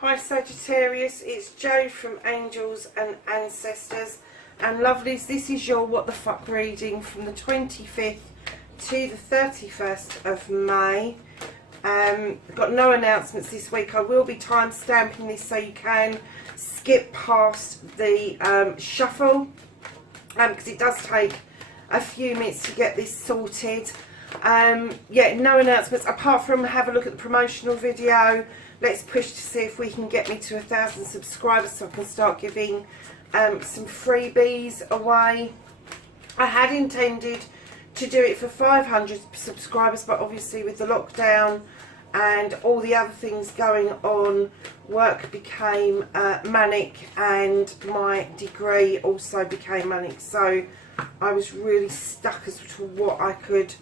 Hi Sagittarius, it's Jo from Angels and Ancestors and Lovelies. This is your What the Fuck reading from the 25th to the 31st of May. Got no announcements this week. I will be time stamping this so you can skip past the shuffle because it does take a few minutes to get this sorted. Yeah, no announcements apart from have a look at the promotional video. Let's push to see if we can get me to 1,000 subscribers so I can start giving some freebies away. I had intended to do it for 500 subscribers, but obviously with the lockdown and all the other things going on, work became manic and my degree also became manic. So I was really stuck as to what I could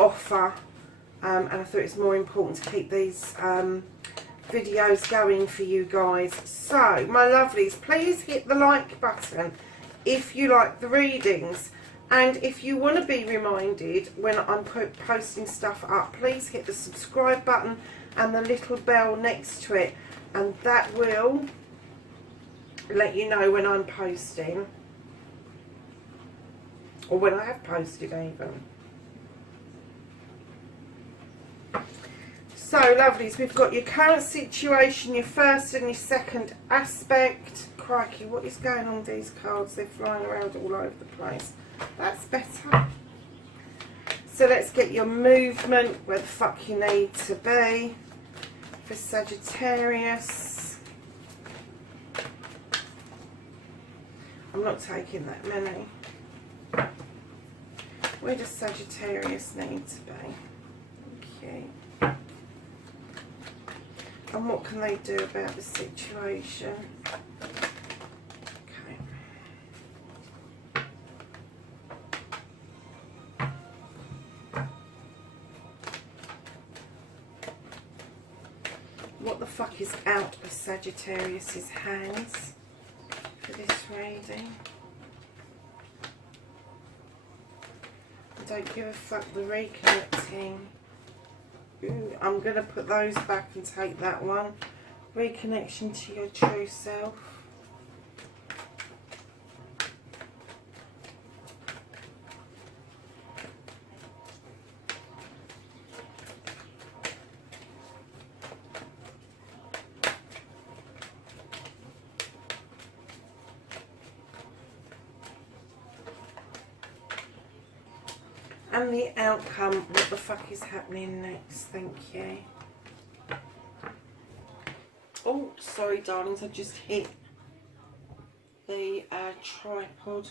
offer, and I thought it's more important to keep these videos going for you guys. So my lovelies, please hit the like button if you like the readings, and if you want to be reminded when I'm posting stuff up, please hit the subscribe button and the little bell next to it, and that will let you know when I'm posting, or when I have posted even. So lovelies, we've got your current situation, your first and your second aspect. Crikey, what is going on with these cards? They're flying around all over the place. That's better. So let's get your movement, where the fuck you need to be for Sagittarius. I'm not taking that many. Where does Sagittarius need to be? Okay. And what can they do about the situation? Okay. What the fuck is out of Sagittarius's hands for this reading? I don't give a fuck, the reconnecting. Ooh, I'm going to put those back and take that one. Reconnection to your true self. And the outcome, what the fuck is happening next? Thank you. Oh, sorry darlings, I just hit the tripod.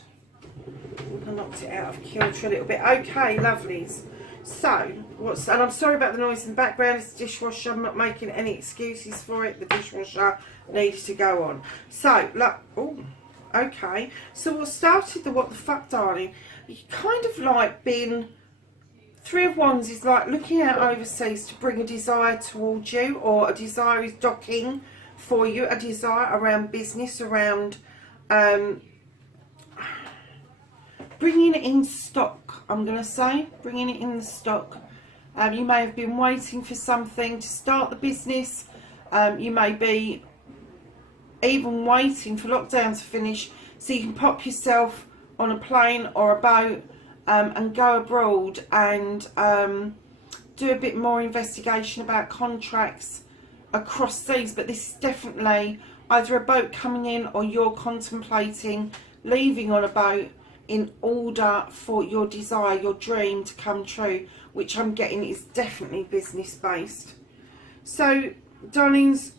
I knocked it out of kilter a little bit. Okay, lovelies. So, and I'm sorry about the noise in the background, it's the dishwasher. I'm not making any excuses for it. The dishwasher needs to go on. So, look, oh, okay. So what started the what the fuck, darling? You kind of like being, Three of Wands is like looking out overseas to bring a desire towards you, or a desire is docking for you, a desire around business, around bringing it in stock, I'm going to say, bringing it in the stock. You may have been waiting for something to start the business. You may be even waiting for lockdown to finish so you can pop yourself on a plane or a boat and go abroad and do a bit more investigation about contracts across seas. But this is definitely either a boat coming in, or you're contemplating leaving on a boat in order for your desire, your dream to come true, which I'm getting is definitely business based. So darlings,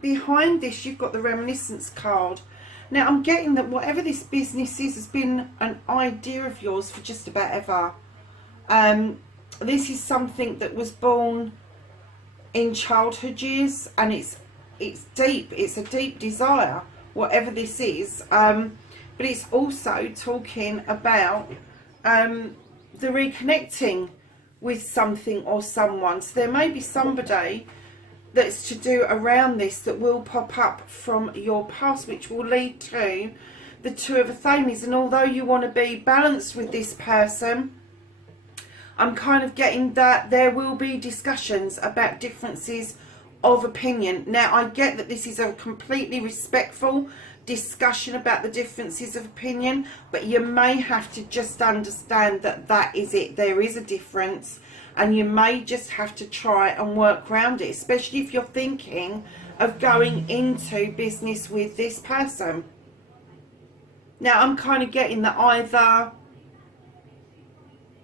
behind this you've got the reminiscence card. Now I'm getting that whatever this business is has been an idea of yours for just about ever. This is something that was born in childhood years, and it's deep. It's a deep desire, whatever this is. But it's also talking about the reconnecting with something or someone. So there may be somebody that's to do around this that will pop up from your past, which will lead to the Two of Athenians. And although you want to be balanced with this person, I'm kind of getting that there will be discussions about differences of opinion. Now, I get that this is a completely respectful discussion about the differences of opinion, but you may have to just understand that that is it. There is a difference, and you may just have to try and work around it, especially if you're thinking of going into business with this person. Now, I'm kind of getting that either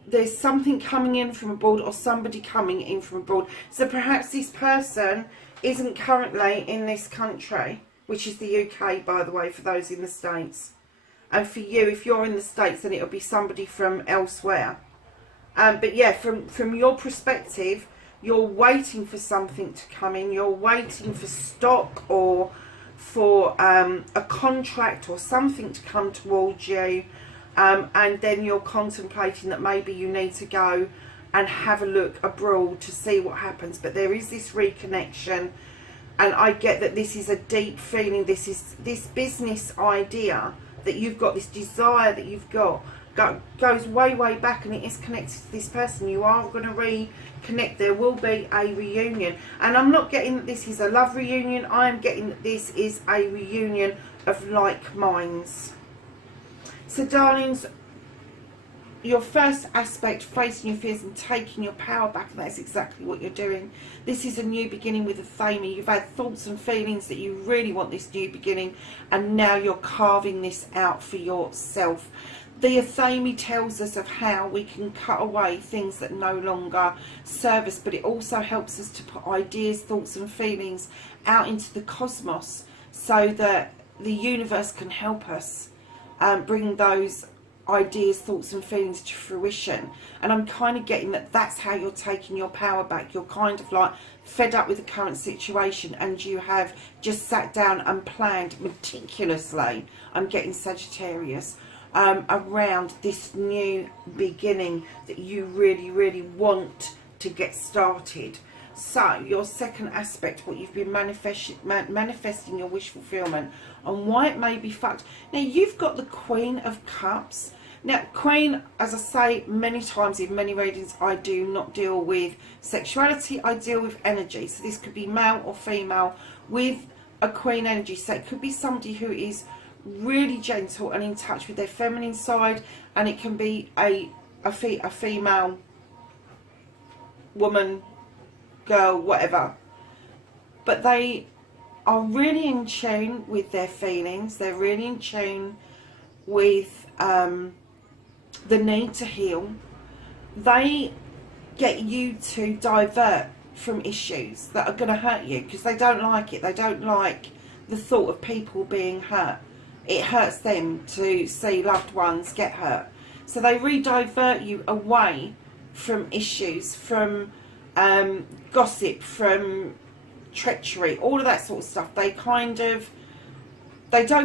there's something coming in from abroad or somebody coming in from abroad. So perhaps this person isn't currently in this country, which is the UK, by the way, for those in the States. And for you, if you're in the States, then it'll be somebody from elsewhere. But yeah, from your perspective, you're waiting for something to come in. You're waiting for stock or for a contract or something to come towards you. And then you're contemplating that maybe you need to go and have a look abroad to see what happens. But there is this reconnection, and I get that this is a deep feeling. This is this business idea that you've got, this desire that you've got, goes way, way back, and it is connected to this person. You are going to reconnect. There will be a reunion, and I'm not getting that this is a love reunion. I am getting that this is a reunion of like minds. So darlings, your first aspect, facing your fears and taking your power back, and that's exactly what you're doing. This is a new beginning with a Thami. You've had thoughts and feelings that you really want this new beginning, and now you're carving this out for yourself. The Athami tells us of how we can cut away things that no longer serve us, but it also helps us to put ideas, thoughts and feelings out into the cosmos so that the universe can help us bring those ideas, thoughts and feelings to fruition. And I'm kind of getting that that's how you're taking your power back. You're kind of like fed up with the current situation, and you have just sat down and planned meticulously, I'm getting Sagittarius, around this new beginning that you really, really want to get started. So your second aspect, what you've been manifesting your wish fulfillment, and why it may be fucked. Now you've got the Queen of Cups. Now Queen, as I say many times in many readings, I do not deal with sexuality, I deal with energy. So this could be male or female with a Queen energy. So it could be somebody who is really gentle and in touch with their feminine side, and it can be a female, woman, girl, whatever, but they are really in tune with their feelings. They're really in tune with the need to heal. They get you to divert from issues that are going to hurt you, because they don't like it. They don't like the thought of people being hurt. It hurts them to see loved ones get hurt, so they re-divert you away from issues, from gossip, from treachery, all of that sort of stuff. They don't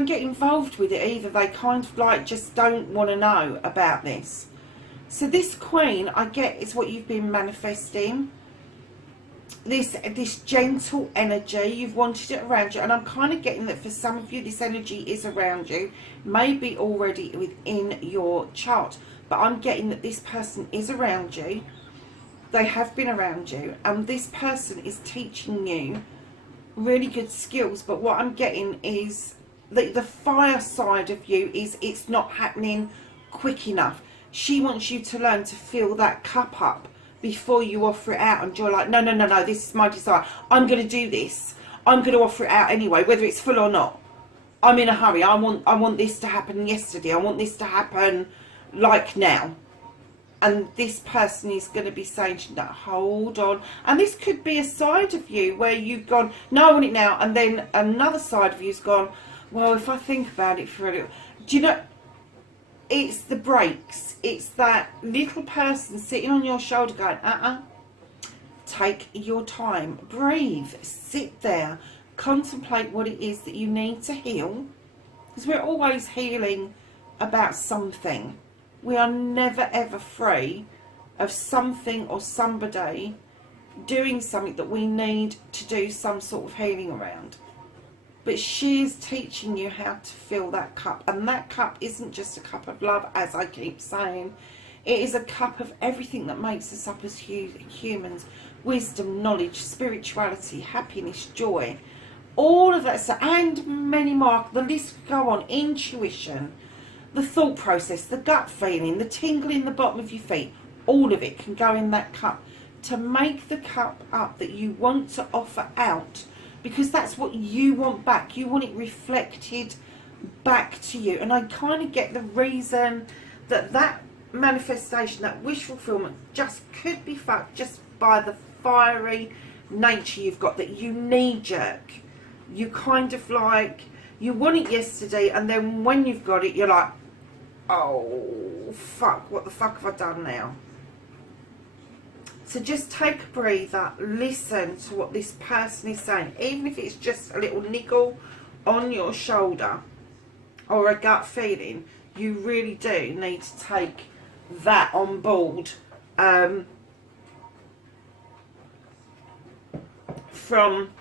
get involved with it either. They kind of like just don't want to know about this. So this Queen, I get, is what you've been manifesting. This gentle energy, you've wanted it around you, and I'm kind of getting that for some of you this energy is around you, maybe already within your chart, but I'm getting that this person is around you. They have been around you, and this person is teaching you really good skills. But what I'm getting is the fire side of you is it's not happening quick enough. She wants you to learn to fill that cup up before you offer it out, and you're like, no, this is my desire, I'm going to do this, I'm going to offer it out anyway, whether it's full or not. I'm in a hurry, I want this to happen yesterday, I want this to happen like now. And this person is going to be saying, no, hold on. And this could be a side of you where you've gone, no, I want it now. And then another side of you's gone, well, if I think about it for a little. Do you know, it's the breaks. It's that little person sitting on your shoulder going, take your time. Breathe. Sit there. Contemplate what it is that you need to heal. Because we're always healing about something. We are never ever free of something or somebody doing something that we need to do some sort of healing around. But she is teaching you how to fill that cup. And that cup isn't just a cup of love, as I keep saying. It is a cup of everything that makes us up as humans. Wisdom, knowledge, spirituality, happiness, joy. All of that stuff, and many more. The list could go on. Intuition, the thought process, the gut feeling, the tingle in the bottom of your feet. All of it can go in that cup to make the cup up that you want to offer out, because that's what you want back. You want it reflected back to you. And I kind of get the reason that that manifestation, that wish fulfillment, just could be fucked just by the fiery nature you've got, that you knee jerk. You kind of like, you want it yesterday, and then when you've got it, you're like, oh fuck, what the fuck have I done now? So just take a breather, listen to what this person is saying, even if it's just a little niggle on your shoulder or a gut feeling. You really do need to take that on board from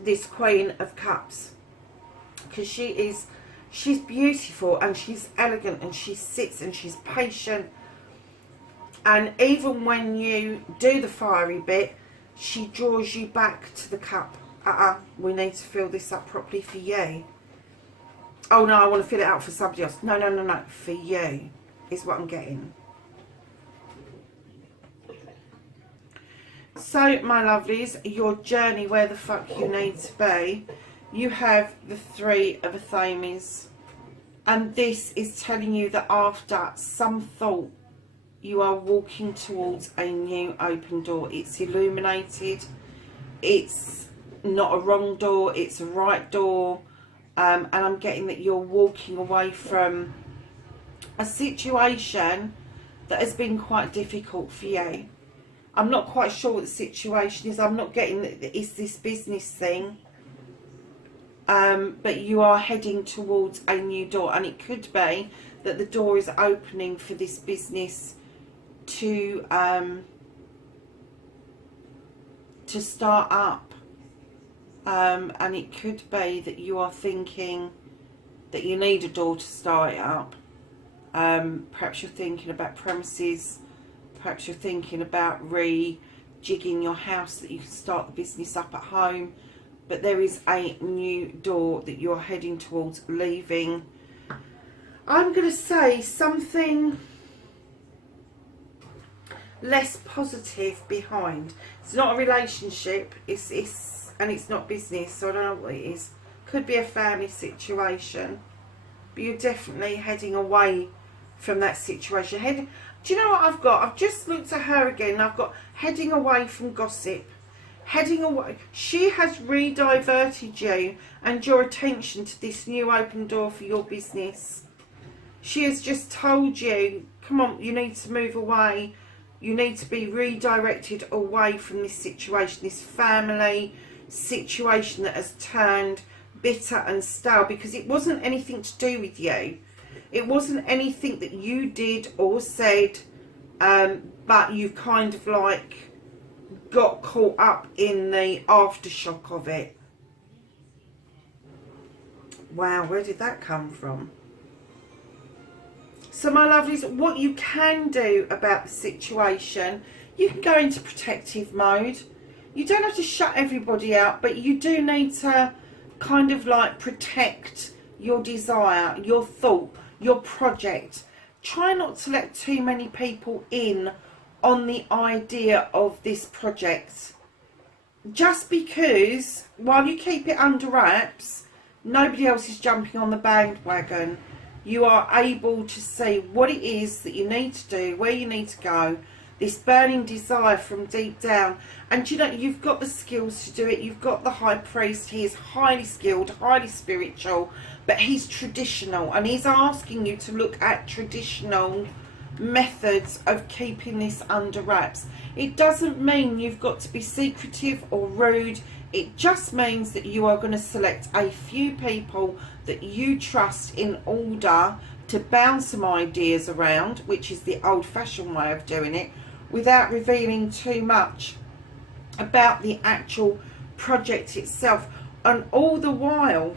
this Queen of Cups, because she's beautiful and she's elegant and she sits and she's patient, and even when you do the fiery bit, she draws you back to the cup. We need to fill this up properly for you. Oh no, I want to fill it out for somebody else. No, for you is what I'm getting. So, my lovelies, your journey where the fuck you need to be, you have the Three of Athames. And this is telling you that after some thought, you are walking towards a new open door. It's illuminated. It's not a wrong door, it's a right door. And I'm getting that you're walking away from a situation that has been quite difficult for you. I'm not quite sure what the situation is. I'm not getting that it's this business thing. But you are heading towards a new door. And it could be that the door is opening for this business to start up. And it could be that you are thinking that you need a door to start it up. Perhaps you're thinking about premises. Perhaps you're thinking about rejigging your house so that you can start the business up at home. But there is a new door that you're heading towards, leaving. I'm going to say something less positive behind. It's not a relationship. And it's not business, so I don't know what it is. Could be a family situation. But you're definitely heading away from that situation. Do you know what I've got? I've just looked at her again. I've got heading away from gossip. Heading away. She has re-diverted you and your attention to this new open door for your business. She has just told you, come on, you need to move away. You need to be redirected away from this situation, this family situation that has turned bitter and stale, because it wasn't anything to do with you. It wasn't anything that you did or said, but you've kind of like got caught up in the aftershock of it. Wow, where did that come from? So my lovelies, what you can do about the situation, you can go into protective mode. You don't have to shut everybody out, but you do need to kind of like protect your desire, your thought, your project. Try not to let too many people in on the idea of this project. Just because while you keep it under wraps, nobody else is jumping on the bandwagon. You are able to see what it is that you need to do, where you need to go, this burning desire from deep down. And you know, you've got the skills to do it. You've got the High Priest. He is highly skilled, highly spiritual, but he's traditional, and he's asking you to look at traditional methods of keeping this under wraps. It doesn't mean you've got to be secretive or rude. It just means that you are going to select a few people that you trust in order to bounce some ideas around, which is the old-fashioned way of doing it, without revealing too much about the actual project itself. And all the while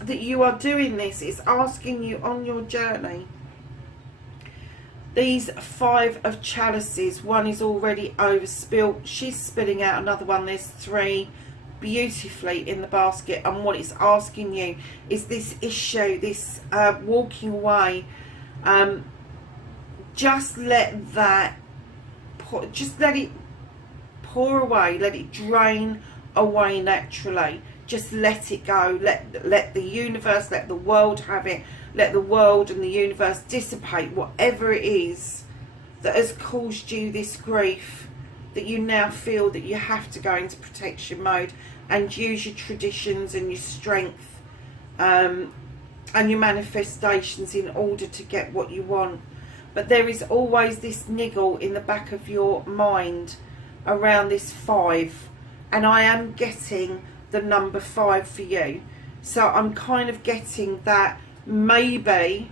that you are doing this, it's asking you on your journey These 5 of chalices, one is already overspilt. She's spilling out another one. There's 3 beautifully in the basket, and what it's asking you is this issue, this walking away. Just let that, just let it pour away, let it drain away naturally. Just let it go. Let the universe, let the world have it. Let the world and the universe dissipate whatever it is that has caused you this grief, that you now feel that you have to go into protection mode and use your traditions and your strength and your manifestations in order to get what you want. But there is always this niggle in the back of your mind around this 5, and I am getting the number 5 for you. So I'm kind of getting that maybe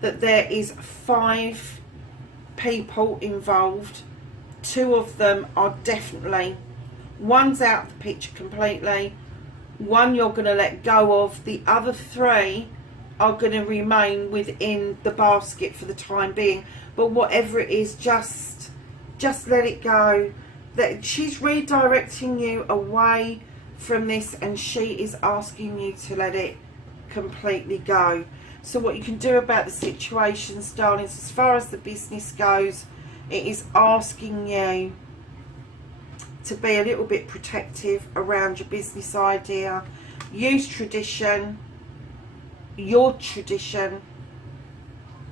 that there is 5 people involved. 2 of them are definitely, one's out of the picture completely, one you're going to let go of, the other 3 are going to remain within the basket for the time being. But whatever it is, just let it go. That she's redirecting you away from this, and she is asking you to let it completely go. So what you can do about the situations, darlings, as far as the business goes, it is asking you to be a little bit protective around your business idea. Use tradition, your tradition,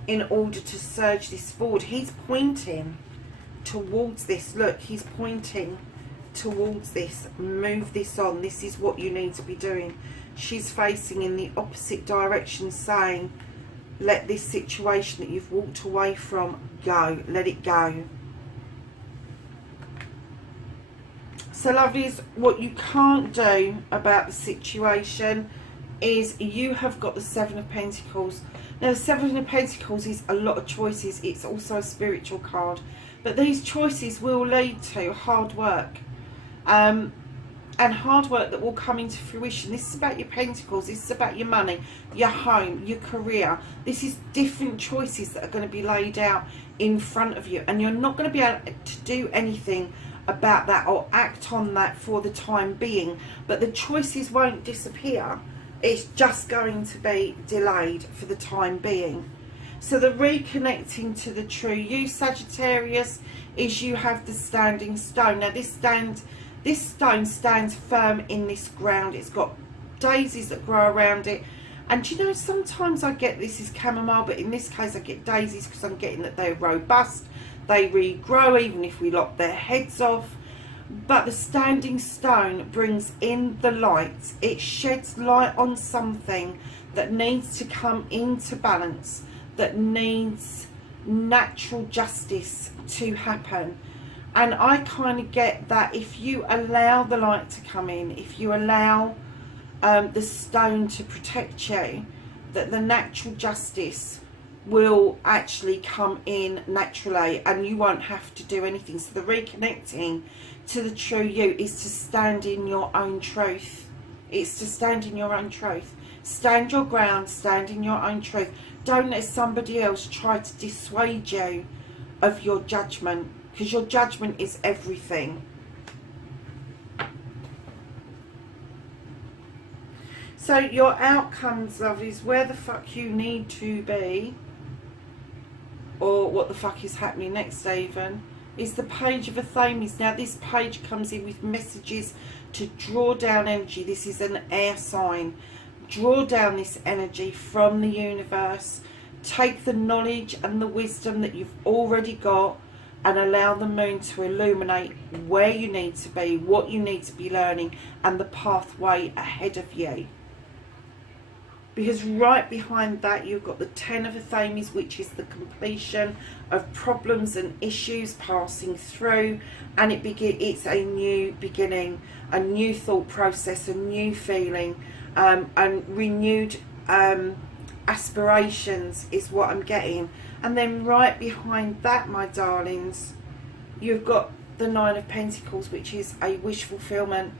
in order to surge this forward. He's pointing towards this. Look, he's pointing towards this. Move this on. This is what you need to be doing. She's facing in the opposite direction, saying, let this situation that you've walked away from go. Let it go. So lovelies, what you can't do about the situation is you have got the 7 of Pentacles. Now the 7 of Pentacles is a lot of choices. It's also a spiritual card. But these choices will lead to hard work. And hard work that will come into fruition. This is about your pentacles. This is about your money, your home, your career. This is different choices that are going to be laid out in front of you. And you're not going to be able to do anything about that or act on that for the time being. But the choices won't disappear. It's just going to be delayed for the time being. So the reconnecting to the true you, Sagittarius, is you have the standing stone. Now this stone stands firm in this ground. It's got daisies that grow around it. And you know, sometimes I get this is chamomile, but in this case I get daisies because I'm getting that they're robust. They regrow even if we lop their heads off. But the standing stone brings in the light. It sheds light on something that needs to come into balance, that needs natural justice to happen. And I kind of get that if you allow the light to come in, if you allow the stone to protect you, that the natural justice will actually come in naturally and you won't have to do anything. So the reconnecting to the true you is to stand in your own truth. It's to stand in your own truth. Stand your ground, stand in your own truth. Don't let somebody else try to dissuade you of your judgment, because your judgment is everything. So your outcomes, lovelies, where the fuck you need to be, or what the fuck is happening next even, is the Page of Athames. Now this page comes in with messages to draw down energy. This is an air sign. Draw down this energy from the universe. Take the knowledge and the wisdom that you've already got and allow the moon to illuminate where you need to be, what you need to be learning, and the pathway ahead of you. Because right behind that you've got the 10 of Athames, which is the completion of problems and issues passing through, and it's a new beginning, a new thought process, a new feeling, and renewed aspirations is what I'm getting. And then right behind that, my darlings, you've got the 9 of Pentacles, which is a wish fulfillment.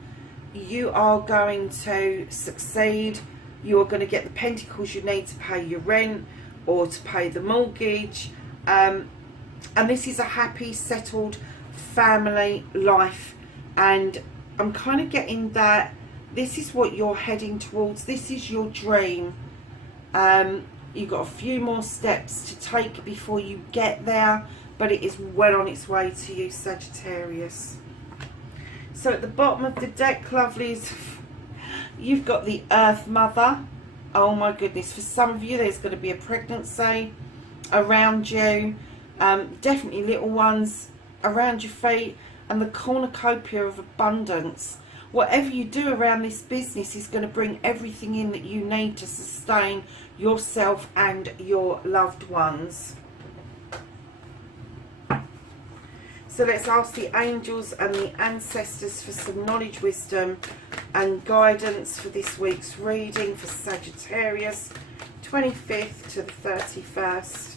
You are going to succeed. You are going to get the pentacles you need to pay your rent or to pay the mortgage. and this is a happy, settled family life, and I'm kind of getting that this is what you're heading towards. This is your dream. You've got a few more steps to take before you get there, but it is well on its way to you, Sagittarius. So at the bottom of the deck, lovelies, you've got the Earth Mother. Oh my goodness, for some of you there's going to be a pregnancy around you, definitely little ones around your feet, and the cornucopia of abundance. Whatever you do around this business is going to bring everything in that you need to sustain yourself and your loved ones. So let's ask the angels and the ancestors for some knowledge, wisdom and guidance for this week's reading for Sagittarius, 25th to the 31st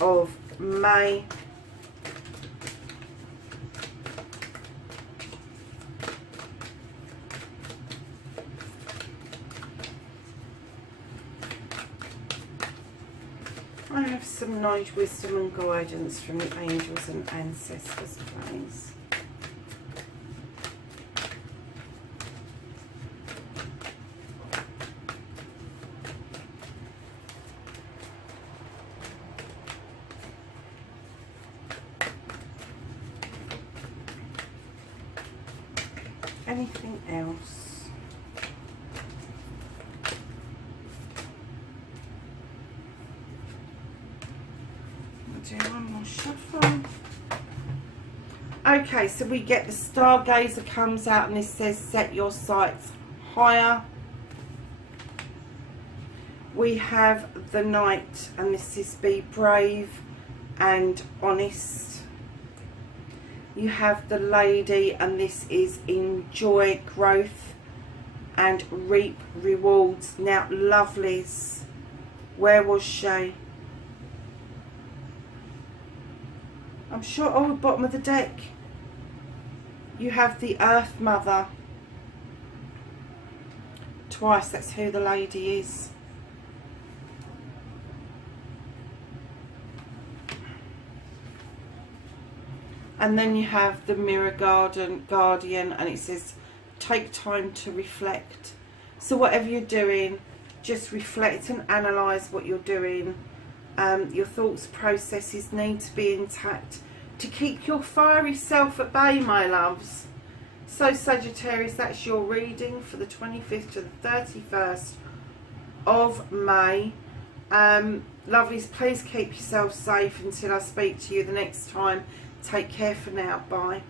of May. I have some knowledge, wisdom and guidance from the angels and ancestors, please. Anything else? Do one more shuffle. Okay, so we get the Stargazer comes out, and this says set your sights higher. We have the Knight, and this is be brave and honest. You have the Lady, and this is enjoy growth and reap rewards. Now, lovelies, where was she? I'm sure, oh, bottom of the deck. You have the Earth Mother. Twice, that's who the lady is. And then you have the Mirror Guardian, and it says, take time to reflect. So whatever you're doing, just reflect and analyse what you're doing. Your thoughts, processes need to be intact to keep your fiery self at bay, my loves. So Sagittarius, that's your reading for the 25th to the 31st of May. Lovelies, please keep yourself safe until I speak to you the next time. Take care for now. Bye.